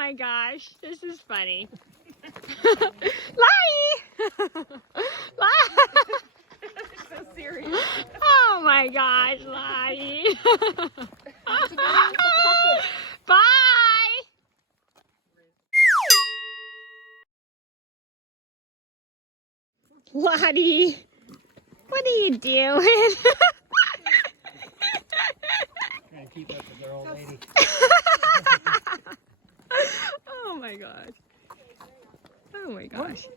my gosh, this is funny. Lottie! So serious. Oh my gosh, Lottie. Bye! Lottie, what are you doing? Trying to keep up with their old lady. Oh my gosh. Oh my gosh.